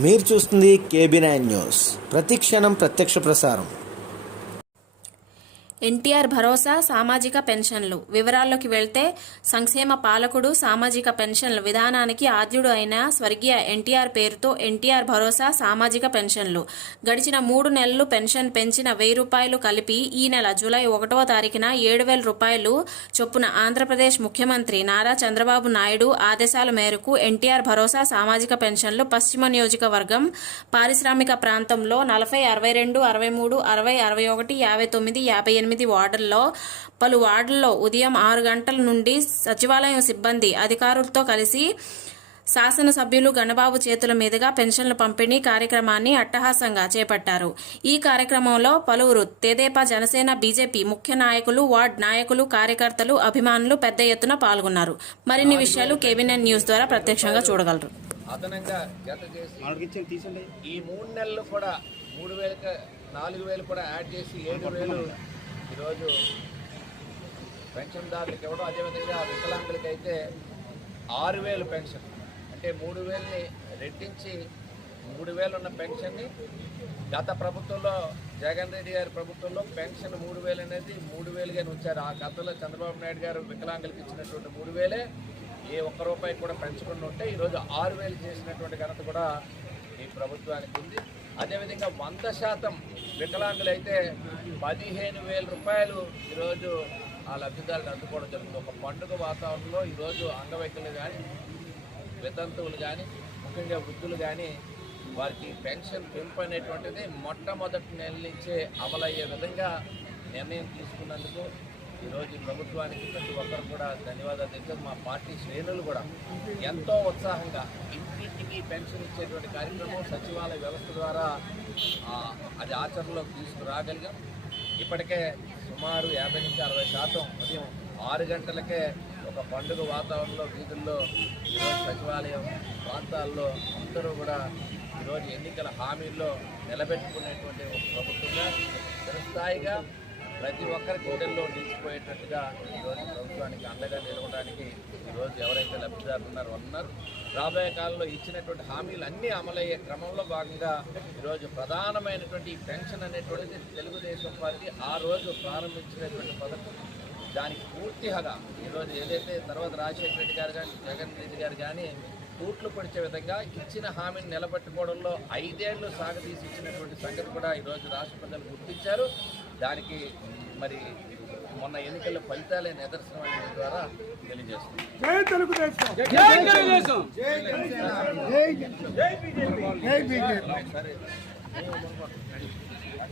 మీరు చూస్తుంది KB9 news, ప్రతి క్షణం ప్రత్యక్ష ప్రసారం. ఎన్టీఆర్ భరోసా సామాజిక పెన్షన్లు వివరాల్లోకి వెళ్తే, సంక్షేమ పాలకుడు సామాజిక పెన్షన్ల విధానానికి ఆద్యుడు అయిన స్వర్గీయ ఎన్టీఆర్ పేరుతో ఎన్టీఆర్ భరోసా సామాజిక పెన్షన్లు గడిచిన 3 నెలలు పెన్షన్ పెంచిన 1000 రూపాయలు కలిపి ఈ నెల జూలై 1వ తారీఖున 7000 రూపాయలు చొప్పున ఆంధ్రప్రదేశ్ ముఖ్యమంత్రి నారా చంద్రబాబు నాయుడు ఆదేశాల మేరకు ఎన్టీఆర్ భరోసా సామాజిక పెన్షన్లు పశ్చిమ నియోజకవర్గం పారిశ్రామిక ప్రాంతంలో 40, 62, 63, 60, 61, 59, 58 వార్డుల్లో పలు వార్డుల్లో ఉదయం 6 గంటల నుండి సచివాలయం సిబ్బంది అధికారులతో కలిసి శాసనసభ్యులు గణబాబు చేతుల మీదుగా పెన్షన్ల పంపిణీ కార్యక్రమాన్ని అట్టహాసంగా చేపట్టారు. ఈ కార్యక్రమంలో పలువురు తెదేపా, జనసేన, బీజేపీ ముఖ్య నాయకులు, వార్డు నాయకులు, కార్యకర్తలు, అభిమానులు పెద్ద ఎత్తున పాల్గొన్నారు. మరిన్ని విషయాలు KB9 న్యూస్ ద్వారా ప్రత్యక్షంగా చూడగలరు. అదనంగా జత చేసి ఈ 3 నెలలు కూడా 3000 4000 కూడా యాడ్ చేసి 7000 ఈరోజు పెన్షన్దారులకు ఇవ్వడం. అదేవిధంగా వికలాంగులకి అయితే 6000 పెన్షన్, అంటే 3000ని రెట్టించి 3000 ఉన్న పెన్షన్ని గత ప్రభుత్వంలో జగన్ రెడ్డి గారి ప్రభుత్వంలో పెన్షన్ 3000 అనేది 3000గా ఉంచారు. ఆ గతంలో చంద్రబాబు నాయుడు గారు వికలాంగులకు ఇచ్చినటువంటి 3000 ఏ ఒక్క రూపాయి కూడా పెంచకుండా ఉంటే ఈరోజు 6000 చేసినటువంటి ఘనత కూడా ఈ ప్రభుత్వానికి ఉంది. అదేవిధంగా 100% వికలాంగులైతే 15000 రూపాయలు ఈరోజు ఆ లబ్ధిదారులు అందుకోవడం జరుగుతుంది. ఒక పండుగ వాతావరణంలో ఈరోజు అంగవైకల్యులు కానీ, వితంతువులు కానీ, ముఖ్యంగా వృద్ధులు కానీ వారికి పెన్షన్ పెంపు అనేటువంటిది మొట్టమొదటి నెల నుంచే అమలయ్యే విధంగా నిర్ణయం తీసుకున్నందుకు ఈరోజు ప్రభుత్వానికి ప్రతి ఒక్కరు కూడా ధన్యవాదాలు తెలిపారు. మా పార్టీ శ్రేణులు కూడా ఎంతో ఉత్సాహంగా ఇంటింటికి పెన్షన్ ఇచ్చేటువంటి కార్యక్రమం సచివాలయ వ్యవస్థ ద్వారా అది ఆచరణలోకి తీసుకురాగలిగాం. ఇప్పటికే సుమారు 50 నుంచి 60% ఉదయం 6 గంటలకే ఒక పండుగ వాతావరణంలో వీధుల్లో ఈరోజు సచివాలయం ప్రాంతాల్లో అందరూ కూడా ఈరోజు ఎన్నికల హామీల్లో నిలబెట్టుకునేటువంటి ఒక ప్రభుత్వంగా చిరస్థాయిగా ప్రతి ఒక్కరి గుండెల్లో నిలిచిపోయేటట్టుగా ఈరోజు ప్రభుత్వానికి అండగా నిలవడానికి ఈరోజు ఎవరైతే లబ్ధిదారులు ఉన్నారు రాబోయే కాలంలో ఇచ్చినటువంటి హామీలు అన్నీ అమలయ్యే క్రమంలో భాగంగా ఈరోజు ప్రధానమైనటువంటి ఈ పెన్షన్ అనేటువంటిది తెలుగుదేశం పార్టీ ఆ రోజు ప్రారంభించినటువంటి పథకం. దానికి పూర్తిగా ఈరోజు ఏదైతే తర్వాత రాజశేఖర రెడ్డి గారు కానీ, జగన్ రెడ్డి గారు కానీ తూట్లు పొడిచే విధంగా ఇచ్చిన హామీని నిలబెట్టుకోవడంలో 5 ఏళ్లు సాగదీసి ఇచ్చినటువంటి సంగతి కూడా ఈరోజు రాష్ట్ర ప్రజలు గుర్తించారు. దానికి మరి మొన్న ఎన్నికల ఫలితాలే నిదర్శనం అనే ద్వారా తెలియజేస్తుంది.